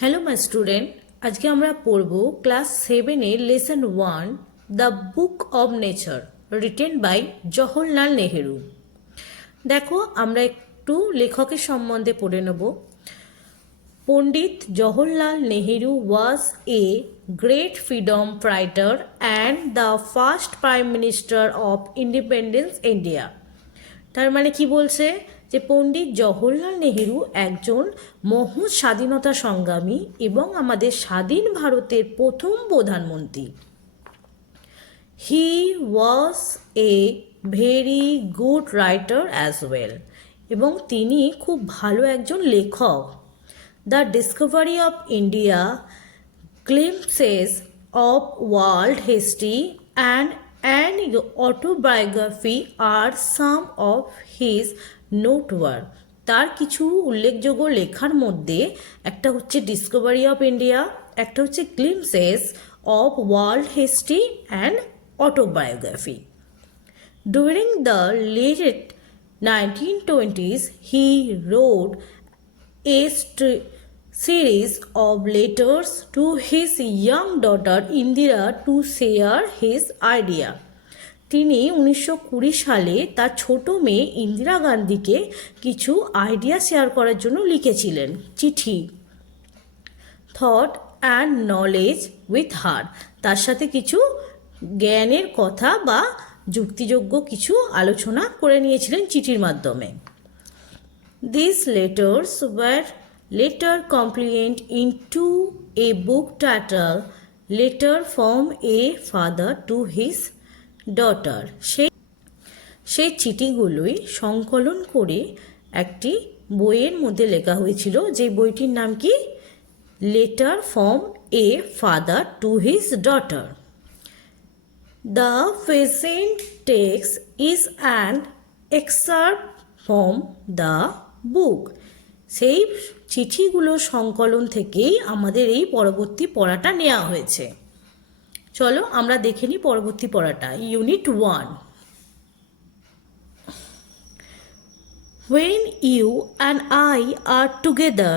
Hello my student, আজকে আমরা পড়ব ক্লাস 7-এর lesson 1 the book of nature written by Jawaharlal Nehru. দেখো, আমরা একটু লেখকের সম্বন্ধে পড়ে নেব। Pandit Jawaharlal Nehru was a great freedom fighter and the first prime minister of independence India. তার মানে কি বলছে যে পণ্ডিত জওহরলাল নেহেরু একজন মহৎ স্বাধীনতা সংগ্রামী এবং আমাদের স্বাধীন ভারতের প্রথম প্রধানমন্ত্রী। He was a very good writer as well, এবং তিনি খুব ভালো একজন লেখক। The discovery of India, glimpses of world history and an autobiography are some of his notework। তার কিছু উল্লেখযোগ্য লেখার মধ্যে একটা হচ্ছে ডিসকভারি অফ ইন্ডিয়া, একটা হচ্ছে glimpses of world history and autobiography. During the late 1920s, he wrote a series of letters to his young daughter Indira to share his idea। তিনি 1920 সালে তার ছোট মেয়ে ইন্দিরা গান্ধীকে কিছু আইডিয়া শেয়ার করার জন্য লিখেছিলেন চিঠি। Thought and knowledge with her, তার সাথে কিছু জ্ঞানের কথা বা যুক্তিযোগ্য কিছু আলোচনা করে নিয়েছিলেন চিঠির মাধ্যমে। These letters were later compiled into a book titled Letter from a Father to His Daughter। সেই চিঠিগুলোই সংকলন করে একটি বইয়ের মধ্যে লেখা হয়েছিল, যে বইটির নাম কি? Letter from a father to his daughter. The present text is an excerpt from the book. সেই চিঠিগুলোর সংকলন থেকেই আমাদের এই পরবর্তী পড়াটা নেওয়া হয়েছে। চলো আমরা দেখে নিই পরবর্তী পড়াটা। Unit 1। When you and I are together,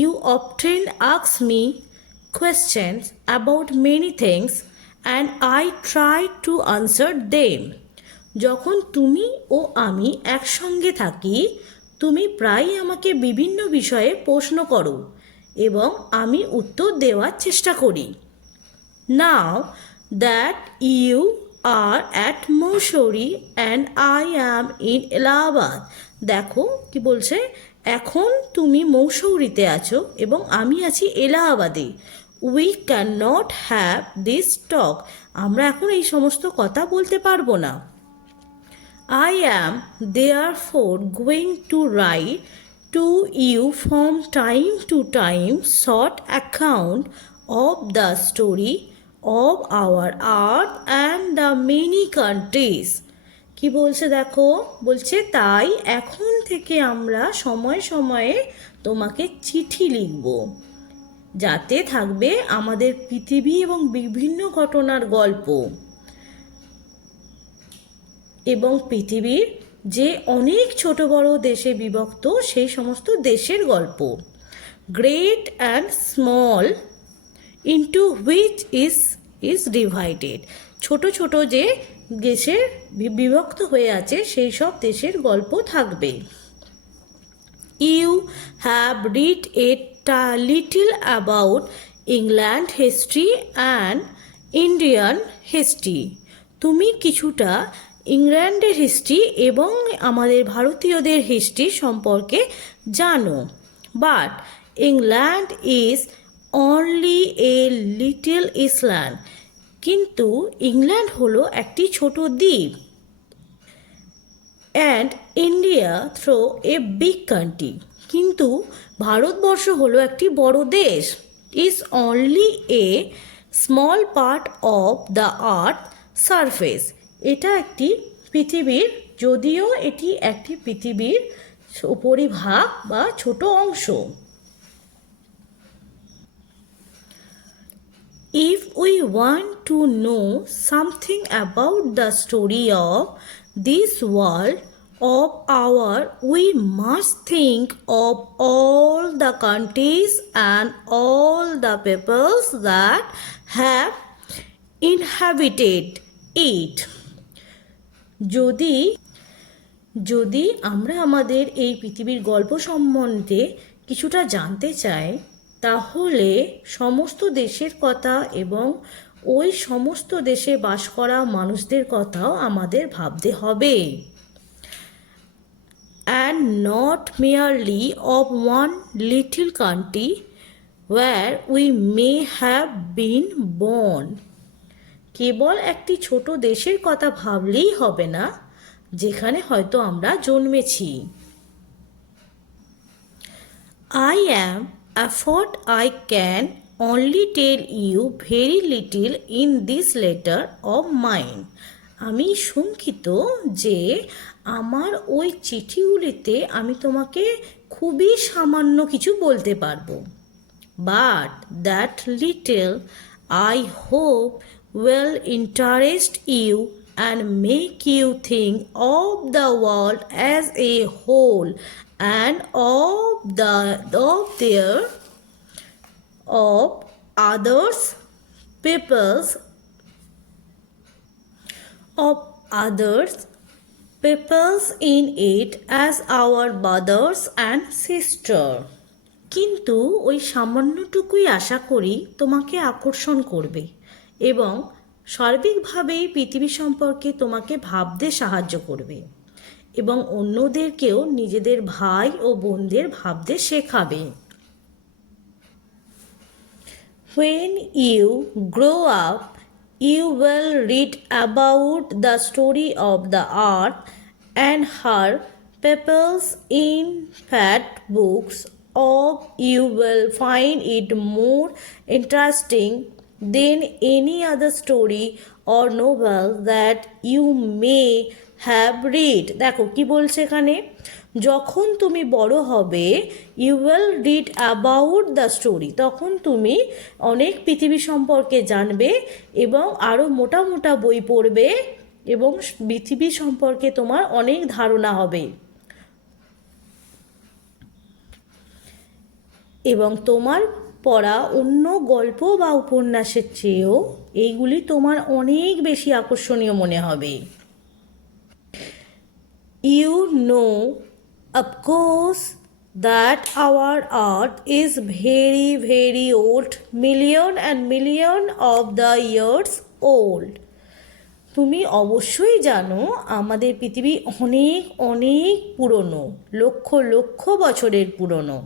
you often ask me questions about many things and I try to answer them। যখন তুমি ও আমি একসঙ্গে থাকি, তুমি প্রায়ই আমাকে বিভিন্ন বিষয়ে প্রশ্ন করো এবং আমি উত্তর দেওয়ার চেষ্টা করি। Now that you are at Mussoorie and I am in Allahabad। দেখো কি বলছে, এখন তুমি মৌসৌরিতে আছো এবং আমি আছি এলাহাবাদে। We cannot have this talk। আমরা এখন এই সমস্ত কথা বলতে পারবো না। I am therefore going to write to you from time to time short account of the story of our earth and the many countries। কি বলছে দেখো, বলছে তাই এখন থেকে আমরা সময়ে সময়ে তোমাকে চিঠি লিখব, যাতে থাকবে আমাদের পৃথিবী এবং বিভিন্ন ঘটনার গল্প এবং পৃথিবীর যে অনেক ছোট বড় দেশে বিভক্ত সেই সমস্ত দেশের গল্প। Great and small into which is divided. ছোট ছোট যে দেশের বিভক্ত হয়ে আছে সেই সব দেশের গল্প থাকবে। You have read a little about England history and Indian history. তুমি কিছুটা ইংল্যান্ডের হিস্ট্রি এবং আমাদের ভারতীয়দের হিস্ট্রি সম্পর্কে জানো। But England is only a little island. কিন্তু ইংল্যান্ড হলো একটি ছোট দ্বীপ। And India through a big country. কিন্তু ভারতবর্ষ হলো একটি বড় দেশ। Is only a small part of the earth surface. এটা একটি পৃথিবীর, যদিও এটি একটি পৃথিবীর উপরিভাগ বা ছোট অংশ। If we want to know something about the story of this world of our, we must think of all the countries and all the peoples that have inhabited it. যদি আমরা আমাদের এই পৃথিবীর গল্প সম্বন্ধে কিছুটা জানতে চাই, তাহলে সমস্ত দেশের কথা এবং ওই সমস্ত দেশে বাস করা মানুষদের কথাও আমাদের ভাবতে হবে। And not merely of one little country where we may have been born. কেবল একটি ছোট দেশের কথা ভাবলেই হবে না যেখানে হয়তো আমরা জন্মেছি। I am afraid I can only tell you very little in this letter of mine. আমি শঙ্কিত যে আমার ওই চিঠিগুলিতে আমি তোমাকে খুবই সামান্য কিছু বলতে পারবো। But that little I hope will interest you and make you think of the world as a whole and of others peoples in it as our brothers and sisters. কিন্তু ওই সামান্যটুকুই আশা করি তোমাকে আকর্ষণ করবে এবং সার্বিকভাবেই পৃথিবী সম্পর্কে তোমাকে ভাবতে সাহায্য করবে এবং অন্যদেরকেও নিজেদের ভাই ও বোনদের ভাবতে শেখাবে। When you grow up, you will read about the story of the earth and her peoples in fat books, or you will find it more interesting than any other story or novel that you may have read. দেখো কি বলছে এখানে, যখন তুমি বড় হবে you will read about the story, তখন তুমি অনেক পৃথিবী সম্পর্কে জানবে এবং আরও মোটা মোটা বই পড়বে এবং পৃথিবী সম্পর্কে তোমার অনেক ধারণা হবে এবং তোমার পড়া অন্য গল্প বা উপন্যাসের চেয়েও এইগুলি তোমার অনেক বেশি আকর্ষণীয় মনে হবে। You know, of course, that our earth is very, very old, million and million of the years old. তুমি অবশ্যই জানো আমাদের পৃথিবী অনেক অনেক পুরনো, লক্ষ লক্ষ বছরের পুরনো।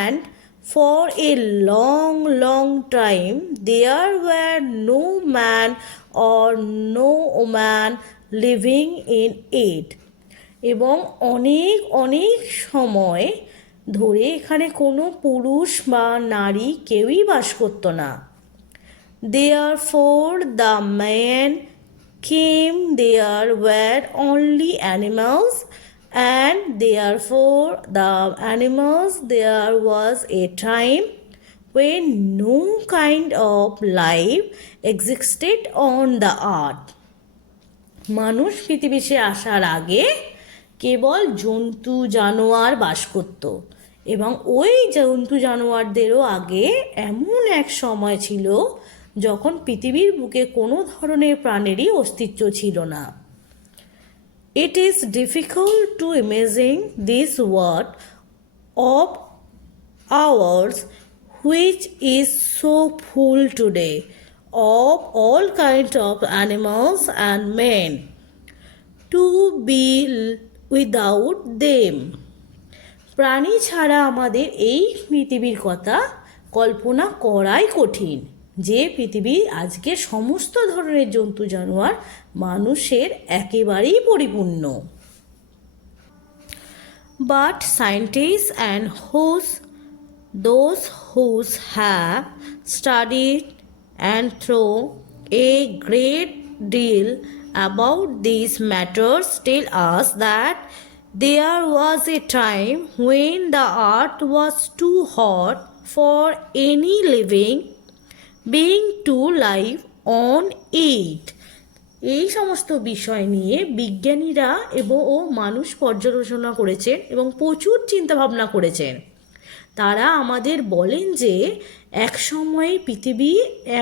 And for a long, long time, there were no man or no woman living in it. এবং অনেক অনেক সময় ধরে এখানে কোনো পুরুষ বা নারী কেউই বাস করতো না। Therefore the man came, there were only animals, and therefore the animals, there was a time when no kind of life existed on the earth. মানুষ পৃথিবীতে আসার আগে কেবল জন্তু জানোয়ার বাস করত এবং ওই জন্তু জানোয়ারদেরও আগে এমন এক সময় ছিল যখন পৃথিবীর বুকে কোনো ধরনের প্রাণেরই অস্তিত্ব ছিল না। It is difficult to imagine this world of ours which is so full today of all kinds of animals and men, to be without them. প্রাণী ছাড়া আমাদের এই পৃথিবীর কথা কল্পনা করাই কঠিন, যে পৃথিবী আজকে সমস্ত ধরনের জন্তু জানোয়ার মানুষের একেবারেই পরিপূর্ণ। But scientists and those who have studied and through a great deal about these matters tell us that there was a time when the earth was too hot for any living being to live on it. এই সমস্ত বিষয় নিয়ে বিজ্ঞানীরা ও মানুষ পর্যালোচনা করেছেন এবং প্রচুর চিন্তাভাবনা করেছেন। তারা আমাদের বলেন যে এক সময়ে পৃথিবী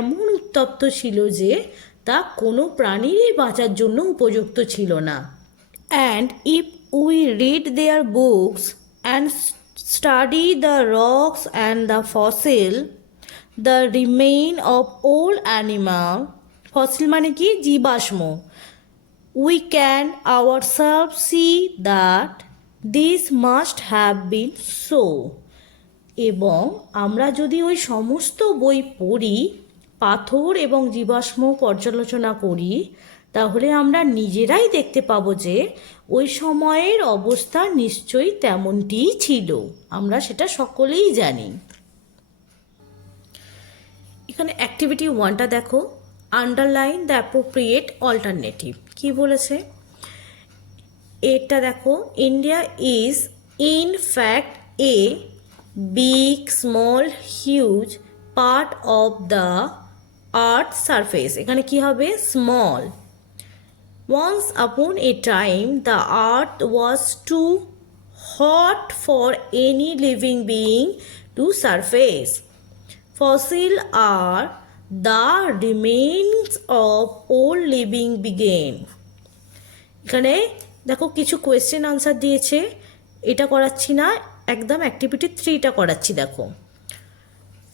এমন উত্তপ্ত ছিল যে তা কোনো প্রাণীরই বাঁচার জন্য উপযুক্ত ছিল না। And if we read their books and study the rocks and the fossil, the remain of old animal, fossil মানে কি, জীবাশ্ম, we can ourselves see that this must have been so. এবং আমরা যদি ওই সমস্ত বই পড়ি, পাথর এবং জীবাশ্ম পর্যালোচনা করি, তাহলে আমরা নিজেরাই দেখতে পাবো যে ওই সময়ের অবস্থা নিশ্চয়ই তেমনটিই ছিল। আমরা সেটা সকলেই জানি। এখানে অ্যাক্টিভিটি 1টা দেখো, আন্ডারলাইন দ্য অ্যাপ্রোপ্রিয়েট অল্টারনেটিভ। কি বলেছে এটা দেখো, India is in fact a big small huge part of the earth surface. এখানে কি হবে, small. Once upon a time, the earth was too hot for any living being to surface. Fossils are the remains of old living being. এখানে দেখো কিছু question answer দিয়েছে, এটা করাচ্ছি না, একদম অ্যাক্টিভিটি 3টা করাচ্ছি। দেখো,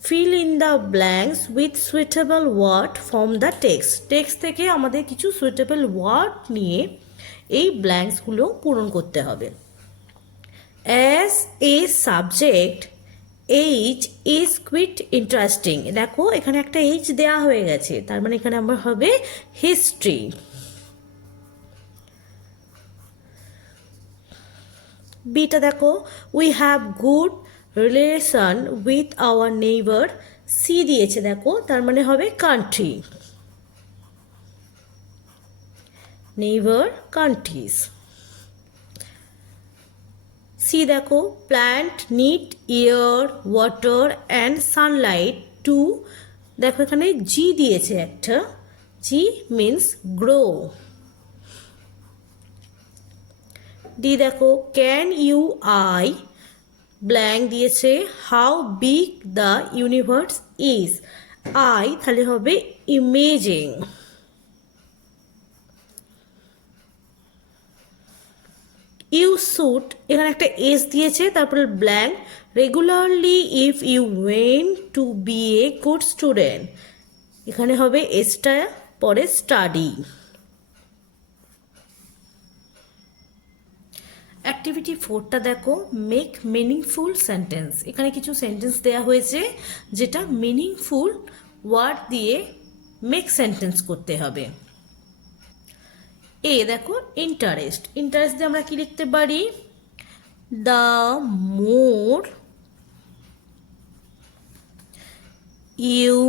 fill in the blanks with suitable word from the text. Text থেকে আমাদের কিছু সুইটেবল ওয়ার্ড নিয়ে এই ব্ল্যাঙ্কসগুলো পূরণ করতে হবে। As a subject H is quite interesting. দেখো এখানে একটা এইচ দেওয়া হয়ে গেছে, তার মানে এখানে আমার হবে হিস্ট্রি। বিটা দেখো, we have good relation with our neighbour. C দিয়েছে দেখো, তার মানে হবে কান্ট্রি, নেইবার কান্ট্রিজ। সি দেখো, plant need air water and sunlight to, দেখো এখানে জি দিয়েছে একটা, জি মিন্স গ্রো। ডি দেখো, ক্যান ইউ আই ব্ল্যাঙ্ক দিয়েছে, how big the universe is. I তাহলে হবে ইমেজিং। ইউ শুড, এখানে একটা এস দিয়েছে, তারপরে blank, regularly if you want to be a good student. এখানে হবে এসটা পরে স্টাডি। অ্যাক্টিভিটি 4টা দেখো, মেক মিনিংফুল সেন্টেন্স। এখানে কিছু সেন্টেন্স দেওয়া হয়েছে যেটা মিনিংফুল ওয়ার্ড দিয়ে মেক সেন্টেন্স করতে হবে। এ দেখো, ইন্টারেস্ট। ইন্টারেস্ট দিয়ে আমরা কি লিখতে পারি, the more you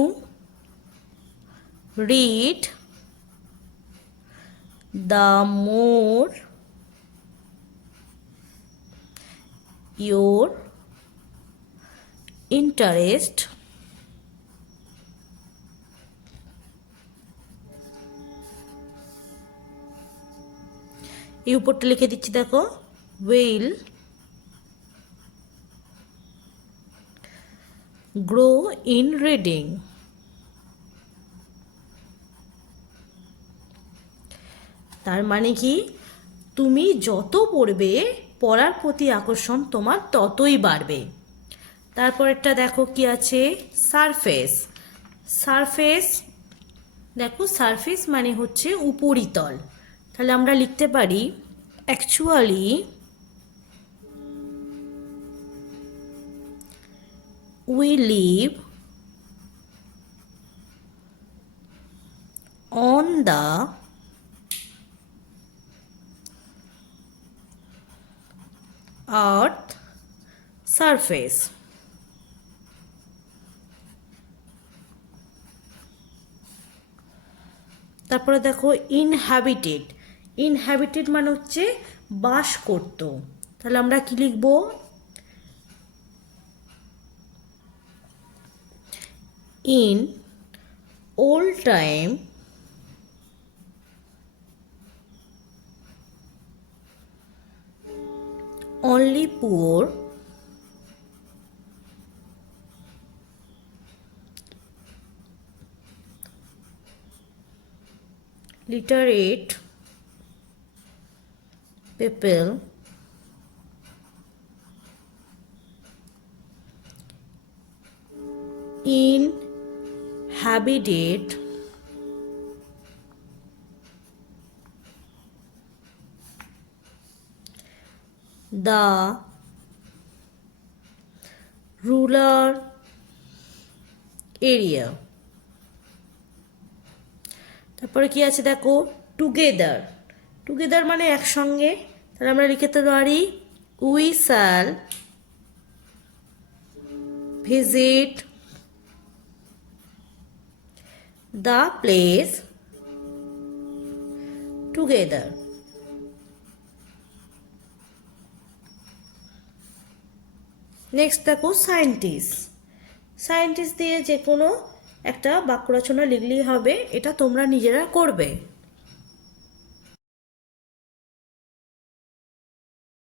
read, the more your interest এই উপরটা লিখে দিচ্ছি দেখো, will grow in reading। তার মানে কি, তুমি যত পড়বে পড়ার প্রতি আকর্ষণ তোমার ততই বাড়বে। তারপরেরটা দেখো কি আছে, সারফেস। সারফেস দেখো, সারফেস মানে হচ্ছে উপরিতল। তাহলে আমরা লিখতে পারি, actually we live on the earth surface. তারপরে দেখো, ইনহ্যাবিটেড। ইনহ্যাবিটেড মানে হচ্ছে বাস করত। তাহলে আমরা কি লিখব, in old time poor, literate people, inhabited the rural area. তারপরে কি আছে দেখো, টুগেদার। টুগেদার মানে একসঙ্গে, তাহলে আমরা লিখতে পারি we shall visit the place together. Next দেখো সায়েন্টিস্ট। সায়েন্টিস্ট দিয়ে যে কোনো একটা বাক্য রচনা লিখলেই হবে, এটা তোমরা নিজেরা করবে।